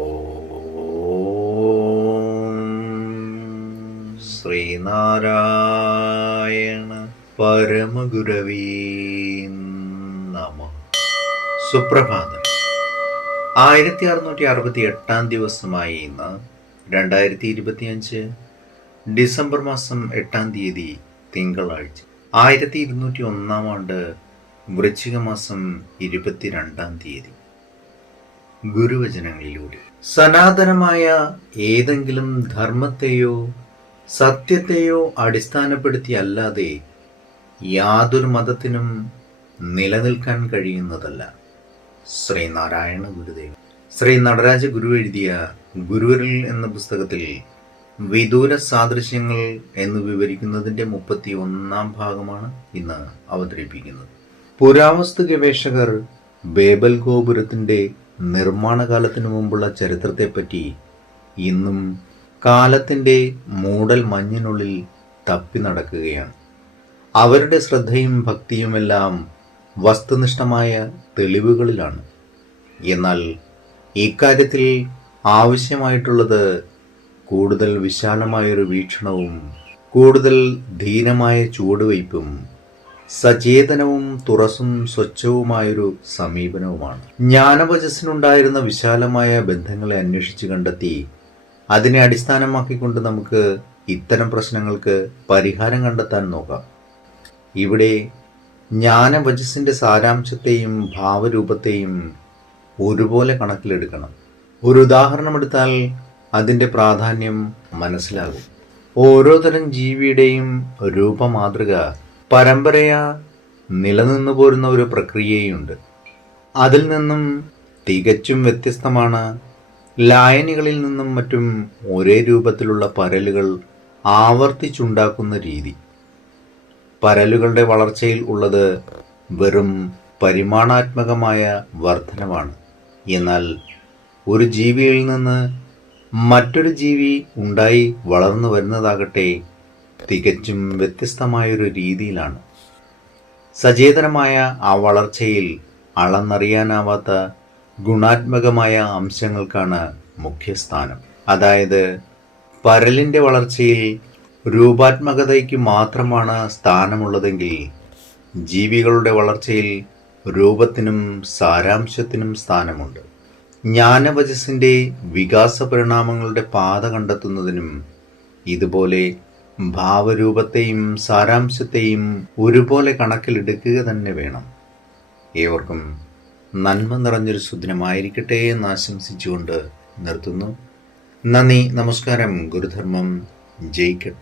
ഓം ശ്രീനാരായണ പരമഗുരവേ നമഃ. സുപ്രഭാതം. 1668 ദിവസമായി ഇന്ന് 2025 ഡിസംബർ മാസം 8 തിങ്കളാഴ്ച. 1201 ആണ്ട് വൃശ്ചിക മാസം 22 ഗുരുവചനങ്ങളിലൂടെ സനാതനമായ ഏതെങ്കിലും ധർമ്മത്തെയോ സത്യത്തെയോ അടിസ്ഥാനപ്പെടുത്തിയല്ലാതെ യാതൊരു മതത്തിനും നിലനിൽക്കാൻ കഴിയുന്നതല്ല. ശ്രീനാരായണ ഗുരുദേവൻ. ശ്രീ നടരാജ ഗുരു എഴുതിയ ഗുരുവിരൽ എന്ന പുസ്തകത്തിൽ വിദൂര സാദൃശ്യങ്ങൾ എന്ന് വിവരിക്കുന്നതിൻ്റെ 31 ഭാഗമാണ് ഇന്ന് അവതരിപ്പിക്കുന്നത്. പുരാവസ്തു ഗവേഷകർ ബേബൽ ഗോപുരത്തിൻ്റെ നിർമ്മാണകാലത്തിനു മുമ്പുള്ള ചരിത്രത്തെപ്പറ്റി ഇന്നും കാലത്തിൻ്റെ മൂടൽ മഞ്ഞിനുള്ളിൽ തപ്പി നടക്കുകയാണ്. അവരുടെ ശ്രദ്ധയും ഭക്തിയുമെല്ലാം വസ്തുനിഷ്ഠമായ തെളിവുകളിലാണ്. എന്നാൽ ഇക്കാര്യത്തിൽ ആവശ്യമായിട്ടുള്ളത് കൂടുതൽ വിശാലമായൊരു വീക്ഷണവും കൂടുതൽ ധീരമായ ചുവടുവയ്പും സചേതനവും തുറസും സ്വച്ഛവുമായൊരു സമീപനവുമാണ്. ജ്ഞാനവചസ്സിനുണ്ടായിരുന്ന വിശാലമായ ബന്ധങ്ങളെ അന്വേഷിച്ച് കണ്ടെത്തി അതിനെ അടിസ്ഥാനമാക്കിക്കൊണ്ട് നമുക്ക് ഇത്തരം പ്രശ്നങ്ങൾക്ക് പരിഹാരം കണ്ടെത്താൻ നോക്കാം. ഇവിടെ ജ്ഞാനവചസ്സിൻ്റെ സാരാംശത്തെയും ഭാവരൂപത്തെയും ഒരുപോലെ കണക്കിലെടുക്കണം. ഒരു ഉദാഹരണമെടുത്താൽ അതിൻ്റെ പ്രാധാന്യം മനസ്സിലാകും. ഓരോ തരം ജീവിയുടെയും രൂപമാതൃക പരമ്പരയാ നിലനിന്നു പോരുന്ന ഒരു പ്രക്രിയയുണ്ട്. അതിൽ നിന്നും തികച്ചും വ്യത്യസ്തമാണ് ലായനികളിൽ നിന്നും മറ്റും ഒരേ രൂപത്തിലുള്ള പരലുകൾ ആവർത്തിച്ചുണ്ടാക്കുന്ന രീതി. പരലുകളുടെ വളർച്ചയിൽ ഉള്ളത് വെറും പരിമാണാത്മകമായ വർധനവാണ്. എന്നാൽ ഒരു ജീവിയിൽ നിന്ന് മറ്റൊരു ജീവി ഉണ്ടായി വളർന്നു വരുന്നതാകട്ടെ തികച്ചും വ്യത്യസ്തമായൊരു രീതിയിലാണ്. സചേതനമായ ആ വളർച്ചയിൽ അളന്നറിയാനാവാത്ത ഗുണാത്മകമായ അംശങ്ങൾക്കാണ് മുഖ്യസ്ഥാനം. അതായത് പരലിൻ്റെ വളർച്ചയിൽ രൂപാത്മകതയ്ക്ക് മാത്രമാണ് സ്ഥാനമുള്ളതെങ്കിൽ ജീവികളുടെ വളർച്ചയിൽ രൂപത്തിനും സാരാംശത്തിനും സ്ഥാനമുണ്ട്. ജ്ഞാനവചസ്സിൻ്റെ വികാസ പരിണാമങ്ങളുടെ പാത കണ്ടെത്തുന്നതിനും ഇതുപോലെ ഭാവരൂപത്തെയും സാരാംശത്തെയും ഒരുപോലെ കണക്കിലെടുക്കുക തന്നെ വേണം. ഏവർക്കും നന്മ നിറഞ്ഞൊരു സുദിനമായിരിക്കട്ടെ എന്ന് ആശംസിച്ചുകൊണ്ട് നിർത്തുന്നു. നന്ദി, നമസ്കാരം. ഗുരുധർമ്മം ജയിക്കട്ടെ.